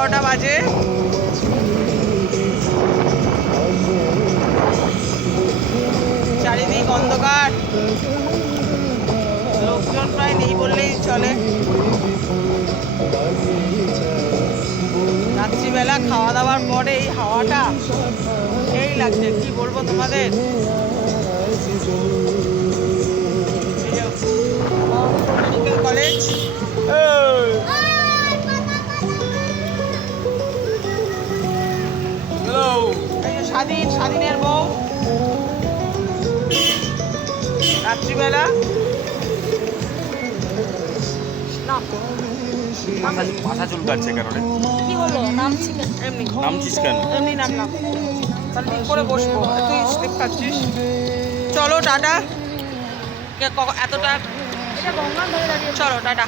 11টা বাজে। চারিদিক অন্ধকার, লোকজন প্রায় নেই বললেই চলে। রাত্রিবেলা খাওয়া দাওয়ার পরে এই হাওয়াটা সেই লাগছে, কি বলবো তোমাদের। মেডিকেল কলেজ, এই যে স্বাধীনের বউ রাত্রিবেলা। মাথা চুলকাচ্ছে কেন রে? কি হলো? নামছি কেন? এমনি নামছিস কেন? এমনি নামলাম, তাহলে ঠিক করে বসবো। তুই স্লিপ খাচ্ছিস। চলো টাটা। এতটা এটা গঙ্গা ধরে দাঁড়িয়ে। চলো টাটা।